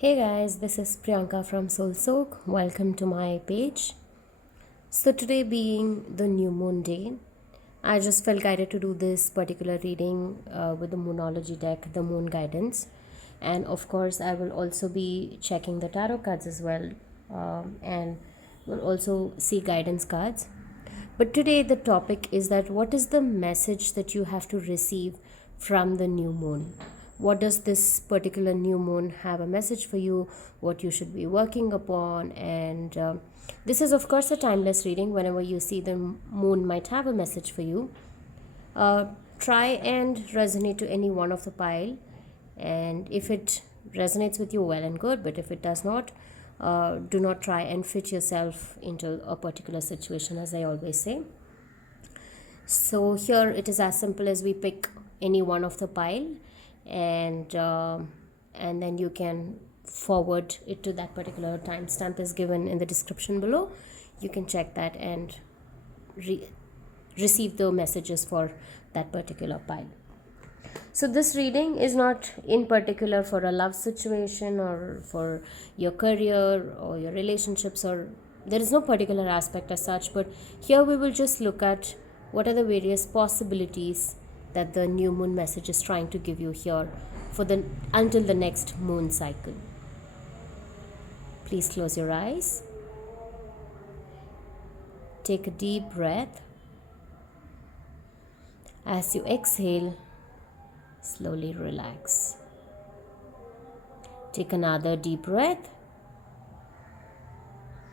Hey guys, this is Priyanka from Soul Soak. Welcome to my page. So, today being the new moon day, I just felt guided to do this particular reading with the Moonology deck, the Moon Guidance. And of course, I will also be checking the tarot cards as well, and will also see guidance cards. But today, the topic is that what is the message that you have to receive from the new moon? What does this particular new moon have a message for you? What you should be working upon? And this is, of course, a timeless reading. Whenever you see the moon, might have a message for you. Uh, Try and resonate to any one of the pile, and if it resonates with you, well and good. But if it does not, do not try and fit yourself into a particular situation, as I always say. So here it is as simple as we pick any one of the pile, and and then you can forward it to that particular timestamp is given in the description below. You can check that and receive the messages for that particular pile. So this reading is not in particular for a love situation or for your career or your relationships, or there is no particular aspect as such, but here we will just look at what are the various possibilities that the new moon message is trying to give you here for the until the next moon cycle. Please close your eyes. Take a deep breath. As you exhale, slowly relax. Take another deep breath,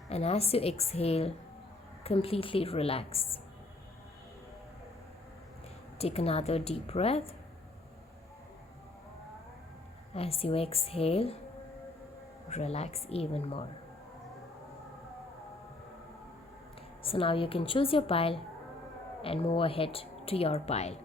and as you exhale, completely relax. Take another deep breath. As you exhale, relax even more. So now you can choose your pile and move ahead to your pile.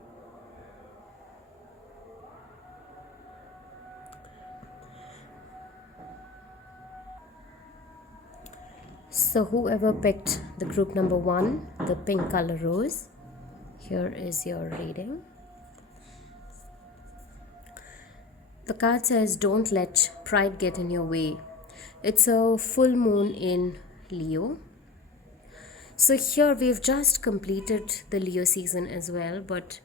So whoever picked the group number 1, the pink color rose, here is your reading. The card says, don't let pride get in your way. It's a full moon in Leo. So here we've just completed the Leo season as well, but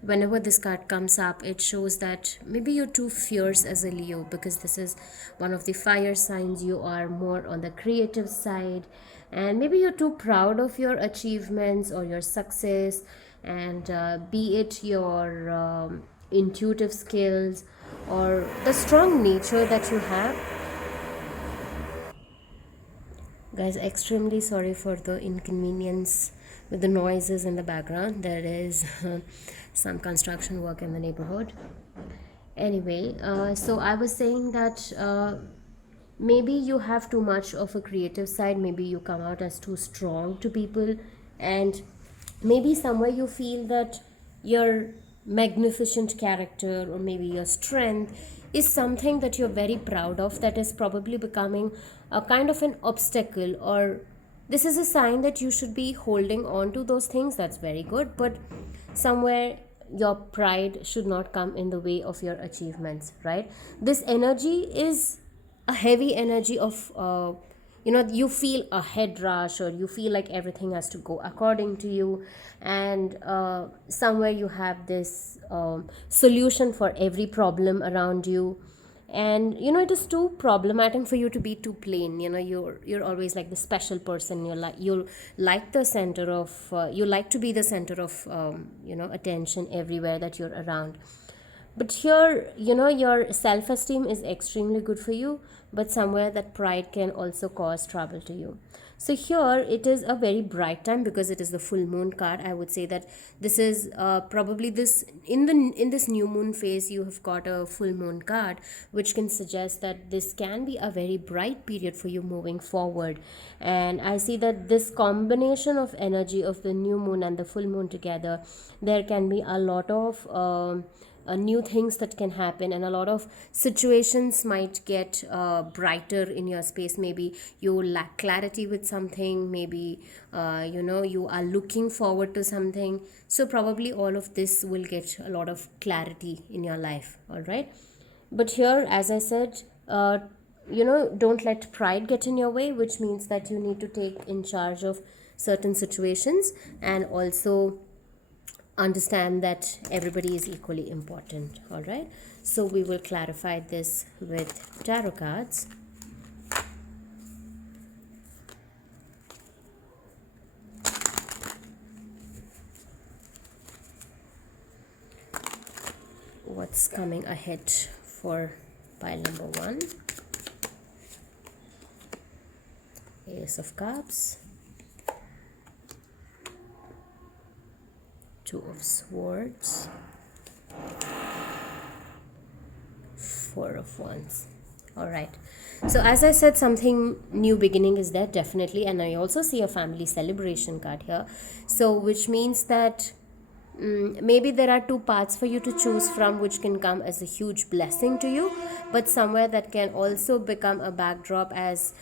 whenever this card comes up, it shows that maybe you're too fierce as a Leo, because this is one of the fire signs. You are more on the creative side, and maybe you're too proud of your achievements or your success, and be it your intuitive skills or the strong nature that you have. Guys, extremely sorry for the inconvenience with the noises in the background. There is some construction work in the neighborhood. Anyway, so I was saying that maybe you have too much of a creative side. Maybe you come out as too strong to people, and maybe somewhere you feel that your magnificent character or maybe your strength is something that you're very proud of, that is probably becoming a kind of an obstacle, or this is a sign that you should be holding on to those things. That's very good, but somewhere your pride should not come in the way of your achievements, right? This energy is a heavy energy of you feel a head rush, or you feel like everything has to go according to you, and somewhere you have this solution for every problem around you, and it is too problematic for you to be too plain. You're always like the special person. You like the center of you like to be the center of attention everywhere that you're around. But here, your self esteem is extremely good for you, but somewhere that pride can also cause trouble to you. So here it is a very bright time, because it is the full moon card. I would say that this is probably this in this new moon phase, you have got a full moon card, which can suggest that this can be a very bright period for you moving forward. And I see that this combination of energy of the new moon and the full moon together, there can be a lot of new things that can happen, and a lot of situations might get brighter in your space. Maybe you lack clarity with something, maybe you are looking forward to something, so probably all of this will get a lot of clarity in your life. All right, but here, as I said, don't let pride get in your way, which means that you need to take in charge of certain situations, and also understand that everybody is equally important. All right, so we will clarify this with tarot cards. What's coming ahead for pile number 1? Ace of Cups, Two of Swords, Four of Wands. All right, so as I said, something new beginning is there definitely, and I also see a family celebration card here, so which means that maybe there are two paths for you to choose from, which can come as a huge blessing to you, but somewhere that can also become a backdrop as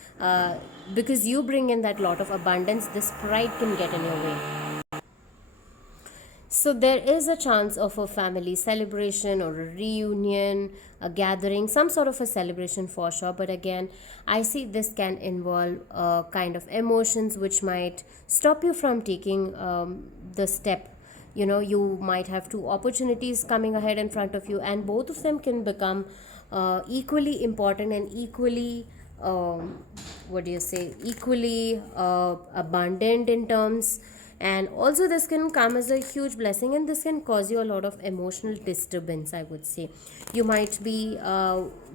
because you bring in that lot of abundance, this pride can get in your way. So there is a chance of a family celebration or a reunion, a gathering, some sort of a celebration for sure. But again, I see this can involve kind of emotions which might stop you from taking the step. You might have two opportunities coming ahead in front of you, and both of them can become equally important and equally what do you say, equally abundant in terms. And also this can come as a huge blessing, and this can cause you a lot of emotional disturbance, I would say. You might be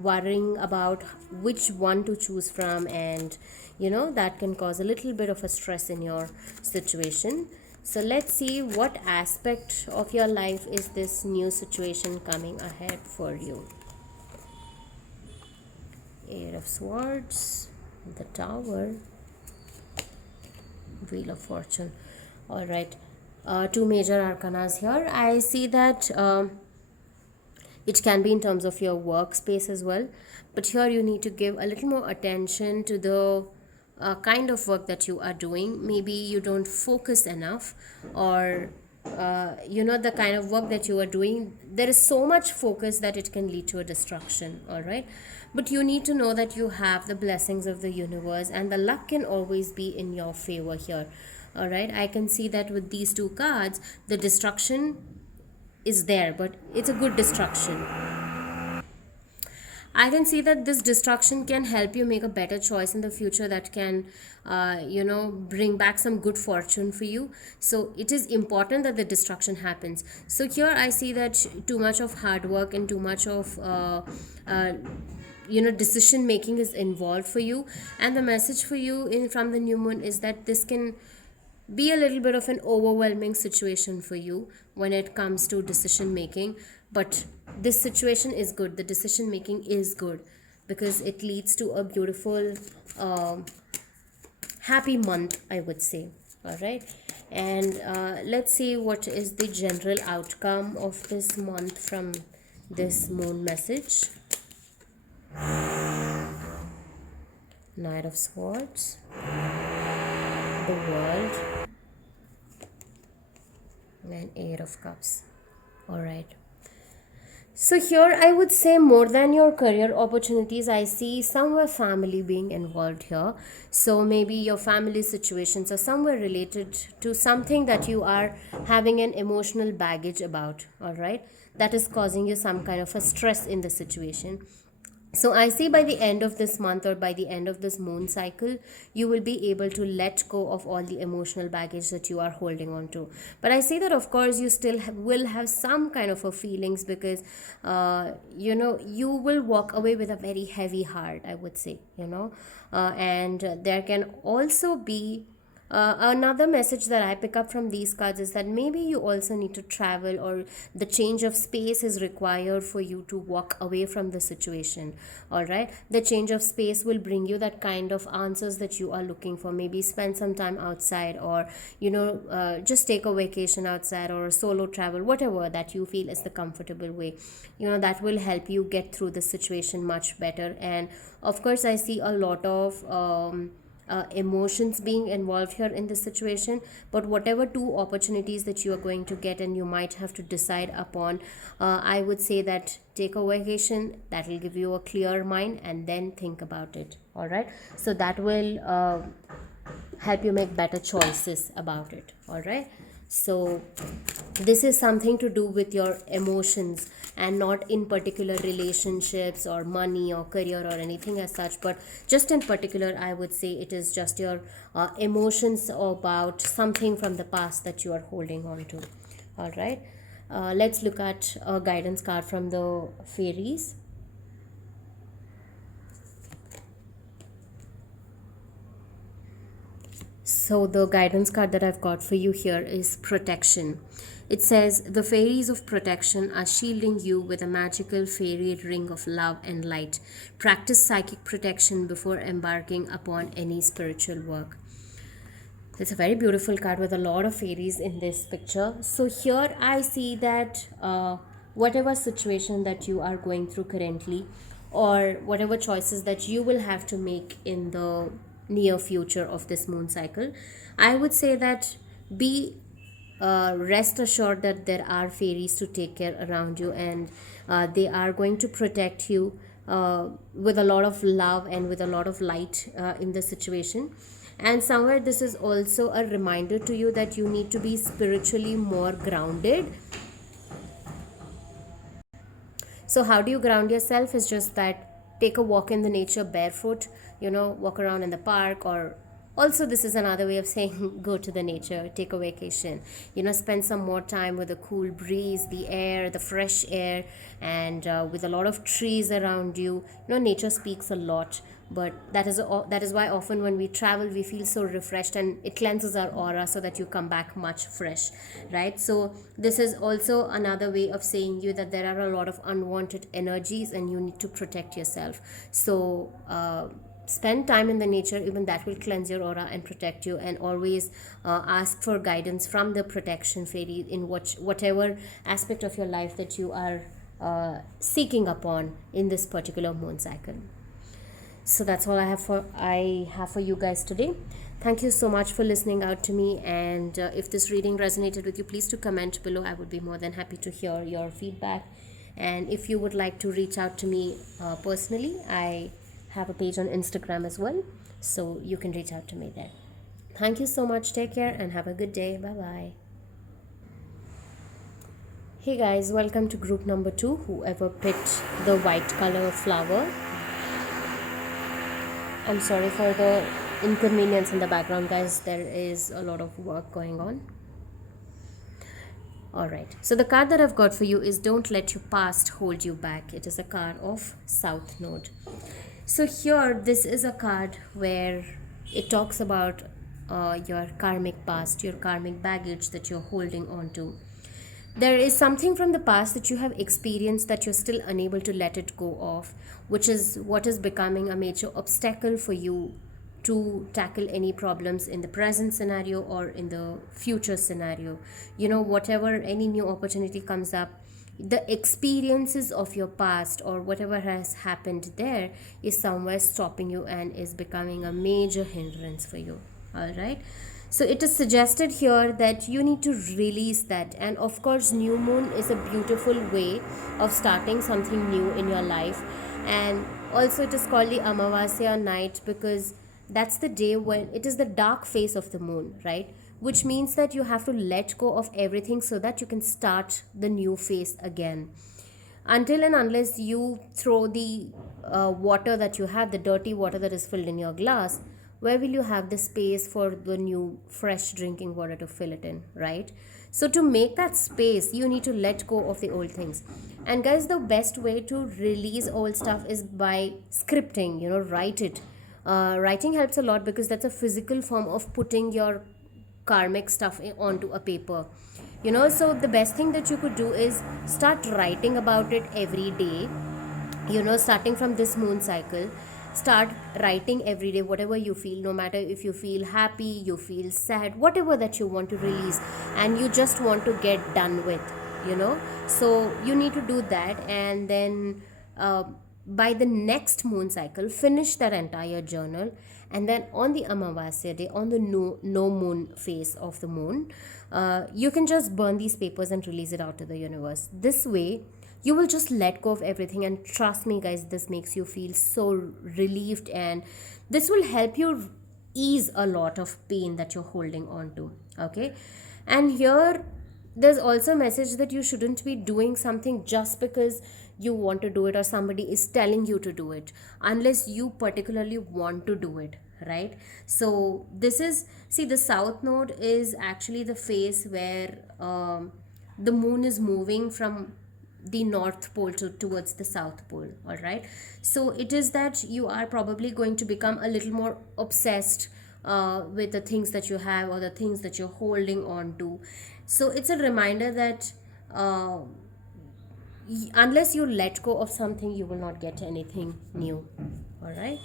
worrying about which one to choose from, and that can cause a little bit of a stress in your situation. So let's see what aspect of your life is this new situation coming ahead for you. Eight of Swords, the Tower, Wheel of Fortune. All right, two major arcanas here. I see that it can be in terms of your workspace as well, but here you need to give a little more attention to the kind of work that you are doing. Maybe you don't focus enough, or the kind of work that you are doing, there is so much focus that it can lead to a destruction. All right, but you need to know that you have the blessings of the universe, and the luck can always be in your favor here. All right, I can see that with these two cards, the destruction is there, but it's a good destruction. I can see that this destruction can help you make a better choice in the future that can, bring back some good fortune for you. So it is important that the destruction happens. So here I see that too much of hard work and too much of, decision making is involved for you. And the message for you from the new moon is that this can be a little bit of an overwhelming situation for you when it comes to decision making, but this situation is good, the decision making is good, because it leads to a beautiful happy month, I would say. All right, and let's see what is the general outcome of this month from this moon message. Knight of Swords, the World, and Eight of Cups. All right, so here I would say more than your career opportunities, I see somewhere family being involved here. So maybe your family situations are somewhere related to something that you are having an emotional baggage about. All right, that is causing you some kind of a stress in the situation. So I see by the end of this month, or by the end of this moon cycle, you will be able to let go of all the emotional baggage that you are holding on to. But I see that of course you still will have some kind of a feelings, because you will walk away with a very heavy heart, I would say. And there can also be another message that I pick up from these cards is that maybe you also need to travel, or the change of space is required for you to walk away from the situation. All right, the change of space will bring you that kind of answers that you are looking for. Maybe spend some time outside, or just take a vacation outside, or a solo travel, whatever that you feel is the comfortable way. That will help you get through the situation much better. And of course I see a lot of emotions being involved here in this situation, but whatever two opportunities that you are going to get and you might have to decide upon, I would say that take a vacation. That will give you a clear mind, and then think about it. All right, so that will help you make better choices about it. All right, so this is something to do with your emotions and not in particular relationships or money or career or anything as such, but just in particular I would say it is just your emotions about something from the past that you are holding on to. All right, let's look at a guidance card from the fairies. So, the guidance card that I've got for you here is protection. It says, the fairies of protection are shielding you with a magical fairy ring of love and light. Practice psychic protection before embarking upon any spiritual work. It's a very beautiful card with a lot of fairies in this picture. So, here I see that whatever situation that you are going through currently, or whatever choices that you will have to make in the near future of this moon cycle, I would say that be rest assured that there are fairies to take care around you, and they are going to protect you with a lot of love and with a lot of light in the situation. And somewhere this is also a reminder to you that you need to be spiritually more grounded. So, how do you ground yourself? Is just that take a walk in the nature barefoot, walk around in the park, or also, this is another way of saying go to the nature, take a vacation, spend some more time with the cool breeze, the air, the fresh air, and with a lot of trees around you. Nature speaks a lot, but that is why often when we travel we feel so refreshed, and it cleanses our aura so that you come back much fresh, right? So this is also another way of saying you that there are a lot of unwanted energies and you need to protect yourself. So spend time in the nature, even that will cleanse your aura and protect you. And always ask for guidance from the protection fairy in whatever aspect of your life that you are seeking upon in this particular moon cycle. So that's all I have for you guys today. Thank you so much for listening out to me, and if this reading resonated with you, please do comment below. I would be more than happy to hear your feedback. And if you would like to reach out to me personally, I have a page on Instagram as well, so you can reach out to me there. Thank you so much. Take care and have a good day. Bye bye. Hey guys, welcome to group number 2. Whoever picked the white color flower, I'm sorry for the inconvenience in the background, guys. There is a lot of work going on. Alright, so the card that I've got for you is Don't Let Your Past Hold You Back. It is a card of South Node. So here, this is a card where it talks about your karmic past, your karmic baggage that you're holding on to. There is something from the past that you have experienced that you're still unable to let it go of, which is what is becoming a major obstacle for you to tackle any problems in the present scenario or in the future scenario. Whatever any new opportunity comes up, the experiences of your past or whatever has happened there is somewhere stopping you and is becoming a major hindrance for you. All right, so it is suggested here that you need to release that. And of course, new moon is a beautiful way of starting something new in your life. And also it is called the Amavasya night because that's the day when it is the dark phase of the moon, right? Which means that you have to let go of everything so that you can start the new phase again. Until and unless you throw the water that you have, the dirty water that is filled in your glass, where will you have the space for the new fresh drinking water to fill it in, right? So to make that space, you need to let go of the old things. And guys, the best way to release old stuff is by scripting, write it. Writing helps a lot because that's a physical form of putting your karmic stuff onto a paper. So the best thing that you could do is start writing about it every day. Starting from this moon cycle, start writing every day whatever you feel, no matter if you feel happy, you feel sad, whatever that you want to release and you just want to get done with. So you need to do that. And then by the next moon cycle, finish that entire journal, and then on the Amavasya day, on the no moon phase of the moon, you can just burn these papers and release it out to the universe. This way, you will just let go of everything, and trust me, guys, this makes you feel so relieved, and this will help you ease a lot of pain that you're holding on to. Okay, and here there's also a message that you shouldn't be doing something just because you want to do it or somebody is telling you to do it, unless you particularly want to do it, right? So this is, see, the south node is actually the phase where the moon is moving from the north pole towards the south pole. All right, so it is that you are probably going to become a little more obsessed with the things that you have or the things that you're holding on to. So it's a reminder that unless you let go of something, you will not get anything new. All right,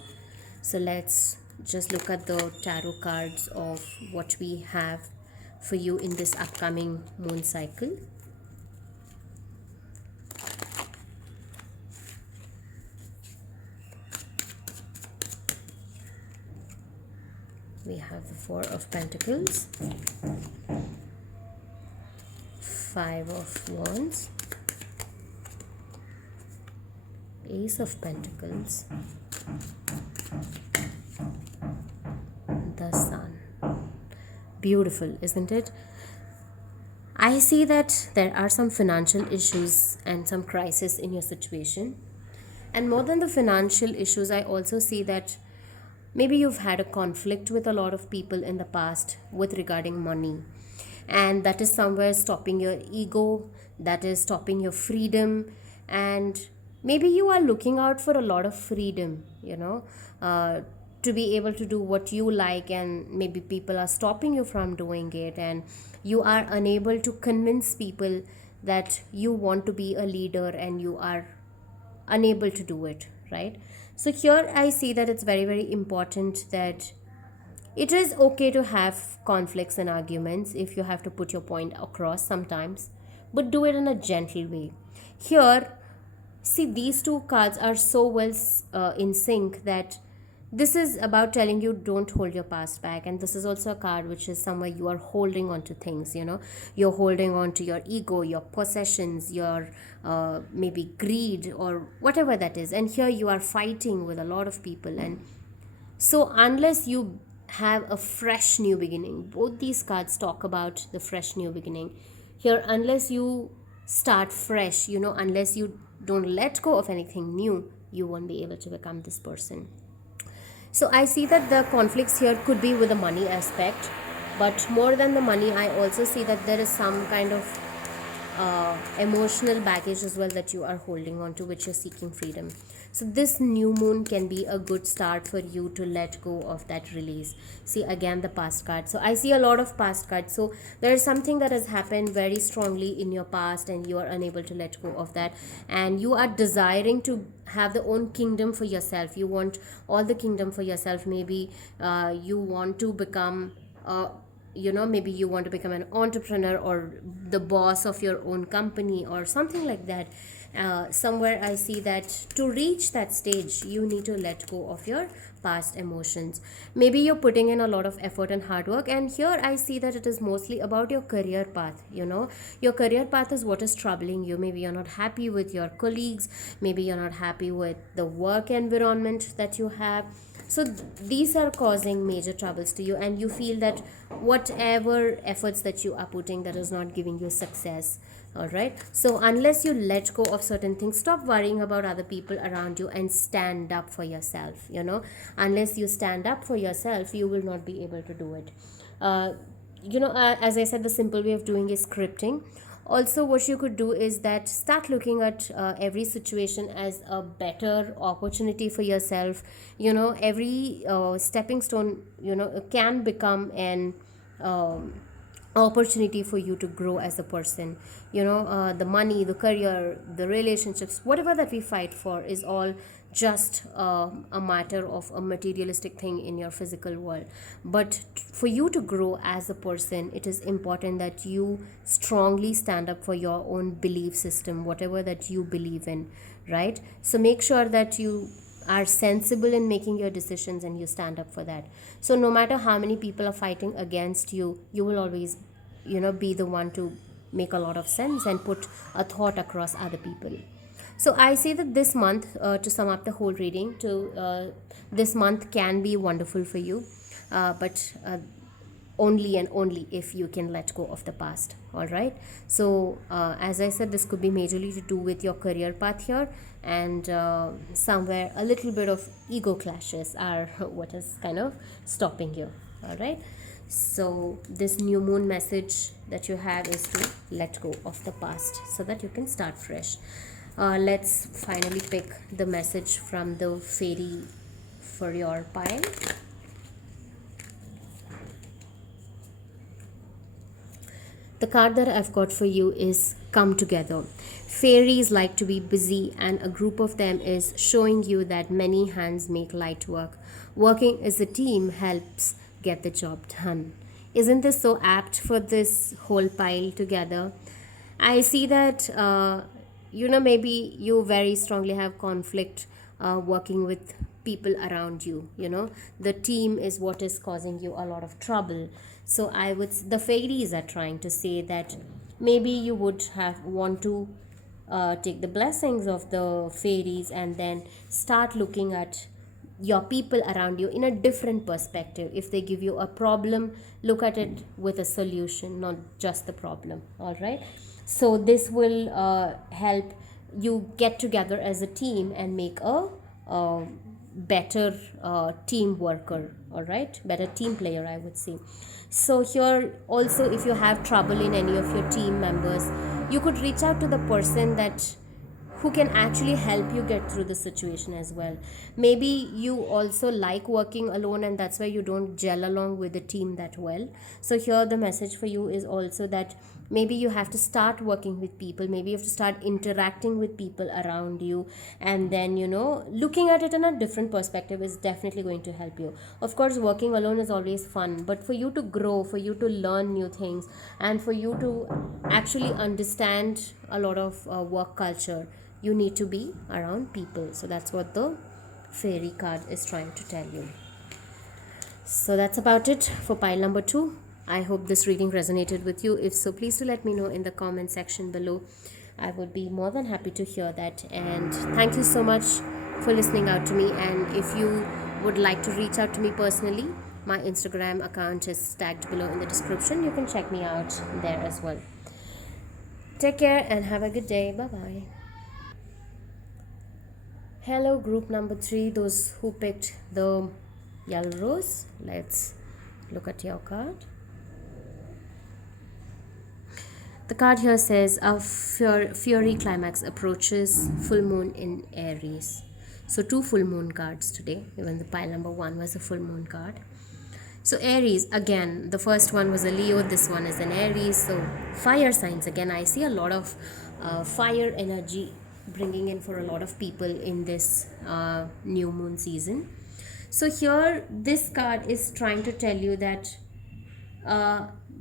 so let's just look at the tarot cards of what we have for you in this upcoming moon cycle. We have the Four of Pentacles, Five of Wands, Ace of Pentacles, the Sun. Beautiful, isn't it? I see that there are some financial issues and some crisis in your situation. And more than the financial issues, I also see that maybe you've had a conflict with a lot of people in the past with regarding money, and that is somewhere stopping your ego, that is stopping your freedom, and maybe you are looking out for a lot of freedom, to be able to do what you like, and maybe people are stopping you from doing it, and you are unable to convince people that you want to be a leader and you are unable to do it, right? So here I see that it's very, very important that it is okay to have conflicts and arguments if you have to put your point across sometimes, but do it in a gentle way. Here, see, these two cards are so well in sync that this is about telling you don't hold your past back, and this is also a card which is somewhere you are holding on to things, you're holding on to your ego, your possessions, your maybe greed or whatever that is, and here you are fighting with a lot of people. And so unless you have a fresh new beginning, both these cards talk about the fresh new beginning here, unless you start fresh, unless you don't let go of anything new, you won't be able to become this person. So I see that the conflicts here could be with the money aspect, but more than the money, I also see that there is some kind of emotional baggage as well that you are holding on to, which you're seeking freedom. So this new moon can be a good start for you to let go of that release. See, again, the past card. So I see a lot of past cards. So there is something that has happened very strongly in your past and you are unable to let go of that, and you are desiring to have the own kingdom for yourself. You want all the kingdom for yourself. Maybe you want to become maybe you want to become an entrepreneur or the boss of your own company or something like that. Somewhere I see that to reach that stage, you need to let go of your past emotions. Maybe you're putting in a lot of effort and hard work, and here I see that it is mostly about your career path. Your career path is what is troubling you. Maybe you're not happy with your colleagues, maybe you're not happy with the work environment that you have. So these are causing major troubles to you, and you feel that whatever efforts that you are putting, that is not giving you success. All right, so unless you let go of certain things, stop worrying about other people around you and stand up for yourself. Unless you stand up for yourself, you will not be able to do it. As I said, the simple way of doing is scripting. Also, what you could do is that start looking at every situation as a better opportunity for yourself. Every stepping stone can become an opportunity for you to grow as a person. The money, the career, the relationships, whatever that we fight for is all just a matter of a materialistic thing in your physical world. But for you to grow as a person, it is important that you strongly stand up for your own belief system, whatever that you believe in, right? So make sure that you are sensible in making your decisions and you stand up for that. So no matter how many people are fighting against you, you will always, be the one to make a lot of sense and put a thought across other people. So I say that this month, to sum up the whole reading, to this month can be wonderful for you, but only and only if you can let go of the past. All right. So as I said, this could be majorly to do with your career path here, and somewhere a little bit of ego clashes are what is kind of stopping you. All right. So this new moon message that you have is to let go of the past so that you can start fresh. Let's finally pick the message from the fairy for your pile. The card that I've got for you is Come Together. Fairies like to be busy, and a group of them is showing you that many hands make light work. Working as a team helps get the job done. Isn't this so apt for this whole pile together? I see that, maybe you very strongly have conflict working with people around you. The team is what is causing you a lot of trouble. So the fairies are trying to say that maybe you would have want to take the blessings of the fairies and then start looking at your people around you in a different perspective. If they give you a problem, look at it with a solution, not just the problem. All right. So this will help you get together as a team and make a better team worker. All right, better team player, I would say. So here also, if you have trouble in any of your team members, you could reach out to the person that who can actually help you get through the situation as well. Maybe you also like working alone and that's why you don't gel along with the team that well. So here the message for you is also that maybe you have to start working with people, maybe you have to start interacting with people around you, and then looking at it in a different perspective is definitely going to help you. Of course, working alone is always fun, but for you to grow, for you to learn new things, and for you to actually understand a lot of work culture, you need to be around people. So that's what the fairy card is trying to tell you. So that's about it for pile number 2. I hope this reading resonated with you. If so, please do let me know in the comment section below. I would be more than happy to hear that. And thank you so much for listening out to me. And if you would like to reach out to me personally, my Instagram account is tagged below in the description. You can check me out there as well. Take care and have a good day. Bye bye. Hello, group number 3, those who picked the yellow rose. Let's look at your card. The card here says a fury climax approaches, full moon in Aries. So 2 full moon cards today. Even the pile number 1 was a full moon card. So Aries, again, the first one was a Leo, this one is an Aries. So fire signs, again, I see a lot of fire energy bringing in for a lot of people in this new moon season. So here this card is trying to tell you that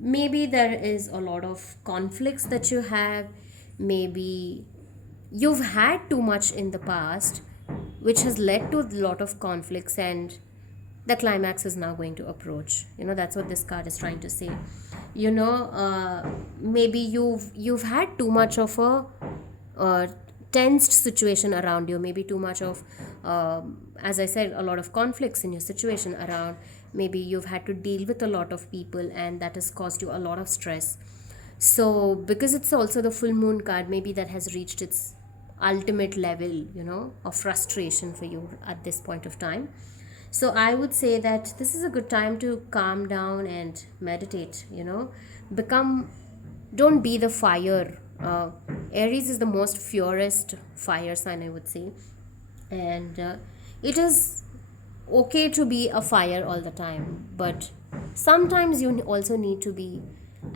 maybe there is a lot of conflicts that you have. Maybe you've had too much in the past, which has led to a lot of conflicts, and the climax is now going to approach. That's what this card is trying to say. Maybe you've had too much of a tensed situation around you, maybe too much of as I said, a lot of conflicts in your situation around. Maybe you've had to deal with a lot of people and that has caused you a lot of stress. So because it's also the full moon card, maybe that has reached its ultimate level of frustration for you at this point of time. So I would say that this is a good time to calm down and meditate. Become Don't be the fire. Aries is the most fiercest fire sign, I would say, and it is okay to be a fire all the time, but sometimes you also need to be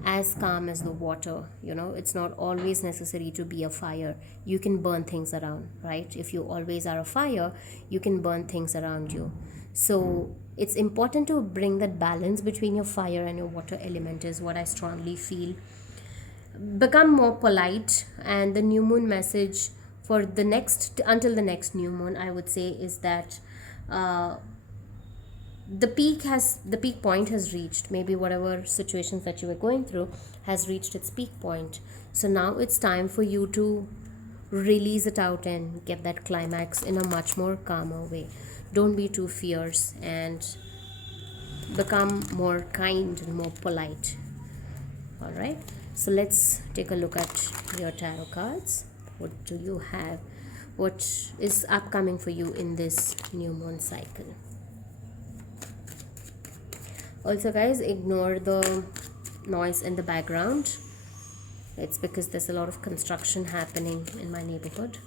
as calm as the water. It's not always necessary to be a fire. You can burn things around, right? If you always are a fire, you can burn things around you. So it's important to bring that balance between your fire and your water element is what I strongly feel. Become more polite, and the new moon message for the next, until the next new moon, I would say, is that uh, the peak point has reached. Maybe whatever situations that you were going through has reached its peak point. So now it's time for you to release it out and get that climax in a much more calmer way. Don't be too fierce, and become more kind and more polite. All right, so let's take a look at your tarot cards. What do you have? What is upcoming for you in this new moon cycle? Also, guys, ignore the noise in the background. It's because there's a lot of construction happening in my neighborhood.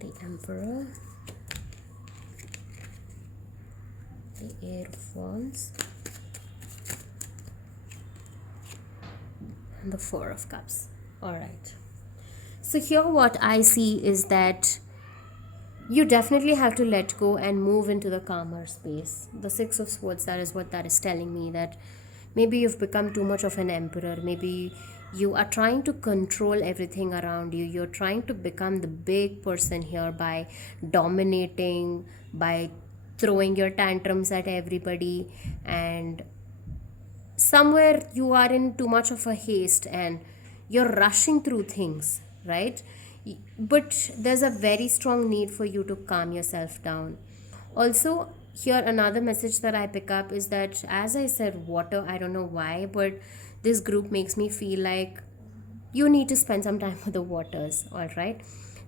The Emperor, the Air of Wands, and the Four of Cups. All right. So here what I see is that you definitely have to let go and move into the calmer space. The Six of Swords, that is what that is telling me, that maybe you've become too much of an emperor. Maybe you are trying to control everything around you. You're trying to become the big person here by dominating, by throwing your tantrums at everybody, and somewhere you are in too much of a haste and you're rushing through things, right? But there's a very strong need for you to calm yourself down. Also, here another message that I pick up is that, as I said, water, I don't know why, but this group makes me feel like you need to spend some time with the waters. All right,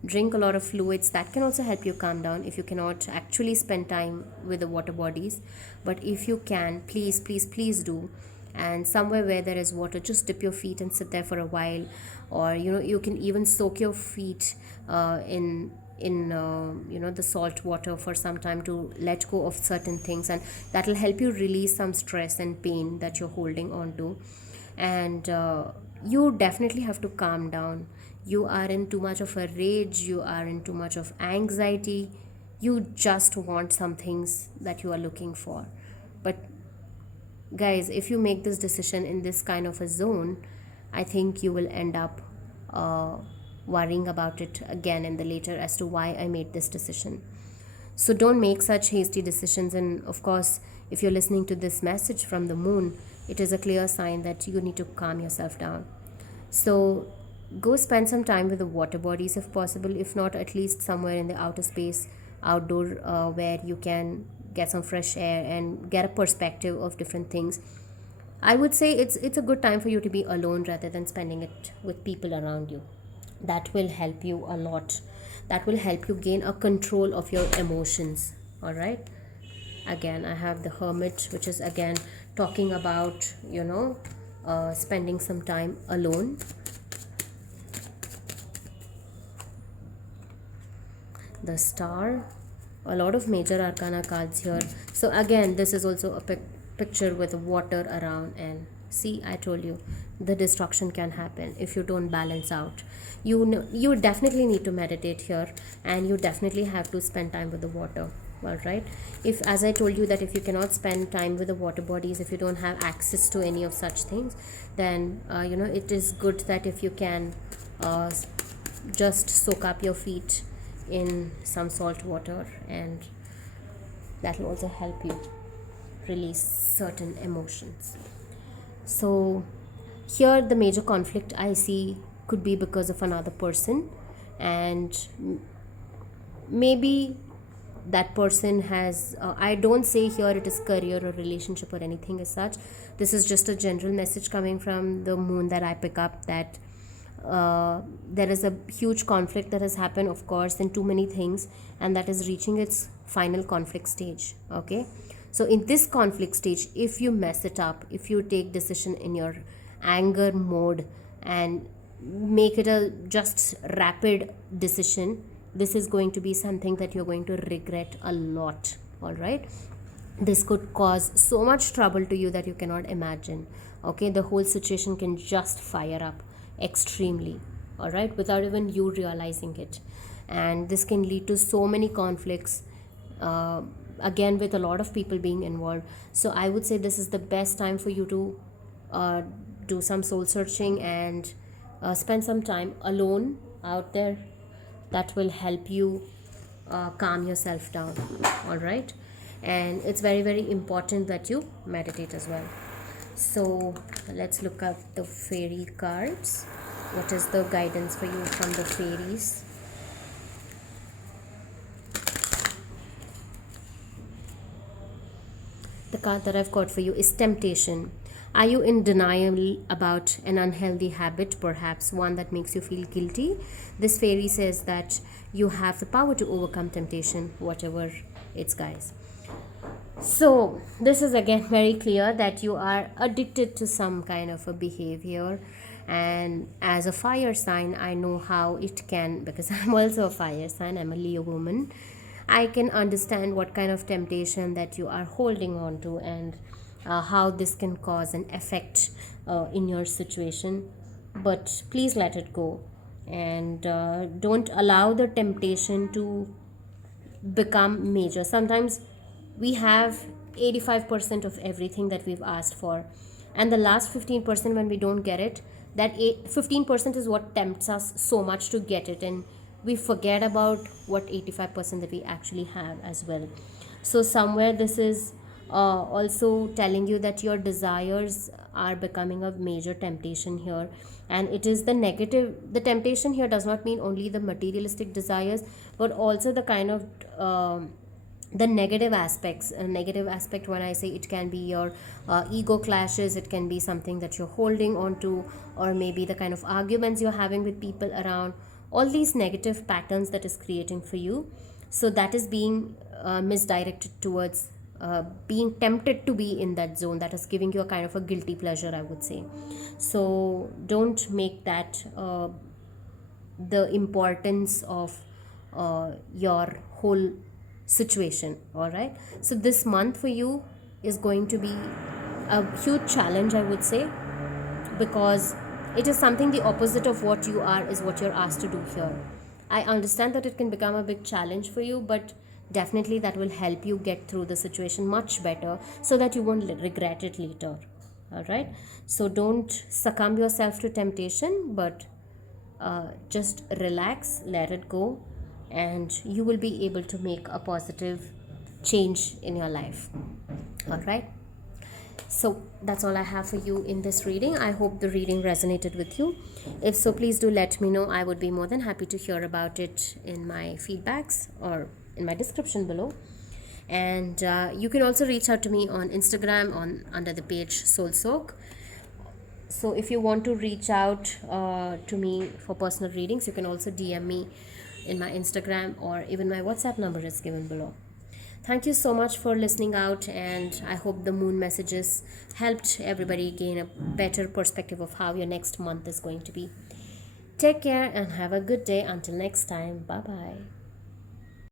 drink a lot of fluids. That can also help you calm down if you cannot actually spend time with the water bodies. But if you can, please, please, please do. And somewhere where there is water, just dip your feet and sit there for a while. Or you can even soak your feet in the salt water for some time to let go of certain things, and that will help you release some stress and pain that you're holding on to. And you definitely have to calm down. You are in too much of a rage, you are in too much of anxiety. You just want some things that you are looking for. But guys, if you make this decision in this kind of a zone, I think you will end up worrying about it again in the later as to why I made this decision. So don't make such hasty decisions. And of course, if you're listening to this message from the moon, it is a clear sign that you need to calm yourself down. So go spend some time with the water bodies if possible. If not, at least somewhere in the outer space, outdoor, where you can get some fresh air and get a perspective of different things. I would say it's a good time for you to be alone rather than spending it with people around you. That will help you a lot. That will help you gain a control of your emotions. All right. Again, I have the Hermit, which is again talking about spending some time alone. The Star, a lot of major arcana cards here. So again, this is also a picture with water around, and see, I told you, the destruction can happen if you don't balance out. You definitely need to meditate here, and you definitely have to spend time with the water. All right, if, as I told you, that if you cannot spend time with the water bodies, if you don't have access to any of such things, then it is good that if you can just soak up your feet in some salt water, and that will also help you release certain emotions. So here the major conflict I see could be because of another person, and maybe that person has I don't say here it is career or relationship or anything as such. This is just a general message coming from the moon that I pick up, that there is a huge conflict that has happened, of course, in too many things, and that is reaching its final conflict stage. Okay, so in this conflict stage, if you mess it up, if you take decision in your anger mode and make it a just rapid decision, this is going to be something that you're going to regret a lot. All right, this could cause so much trouble to you that you cannot imagine. Okay, the whole situation can just fire up extremely, all right, without even you realizing it. And this can lead to so many conflicts, again with a lot of people being involved. So I would say this is the best time for you to uh, do some soul searching and spend some time alone out there. That will help you calm yourself down. All right, and it's very very important that you meditate as well. So let's look at the fairy cards. What is the guidance for you from the fairies? The card that I've got for you is temptation. Are you in denial about an unhealthy habit, perhaps one that makes you feel guilty? This fairy says that you have the power to overcome temptation, whatever it's, guys. So, this is again very clear that you are addicted to some kind of a behavior. And as a fire sign, I know how it can, because I'm also a fire sign, I'm a Leo woman. I can understand what kind of temptation that you are holding on to, and how this can cause an effect in your situation. But please let it go, and don't allow the temptation to become major. Sometimes we have 85% of everything that we've asked for, and the last 15%, when we don't get it, that 15% is what tempts us so much to get it, and we forget about what 85% that we actually have as well. So somewhere this is also telling you that your desires are becoming a major temptation here. And it is the negative, the temptation here does not mean only the materialistic desires, but also the kind of the negative aspects. A negative aspect, when I say, it can be your ego clashes, it can be something that you're holding on to, or maybe the kind of arguments you're having with people around, all these negative patterns that is creating for you. So that is being misdirected towards being tempted to be in that zone, that is giving you a kind of a guilty pleasure, I would say. So don't make that the importance of your whole situation. All right, so this month for you is going to be a huge challenge, I would say, because it is something the opposite of what you are is what you're asked to do here. I understand that it can become a big challenge for you, but definitely that will help you get through the situation much better, so that you won't regret it later. All right, so don't succumb yourself to temptation, but just relax, let it go, and you will be able to make a positive change in your life. All right, so that's all I have for you in this reading. I hope the reading resonated with you. If so, please do let me know. I would be more than happy to hear about it in my feedbacks or in my description below. And you can also reach out to me on Instagram on under the page Soul Soak. So if you want to reach out to me for personal readings, you can also DM me in my Instagram, or even my WhatsApp number is given below. Thank you so much for listening out, and I hope the moon messages helped everybody gain a better perspective of how your next month is going to be. Take care and have a good day. Until next time, bye bye.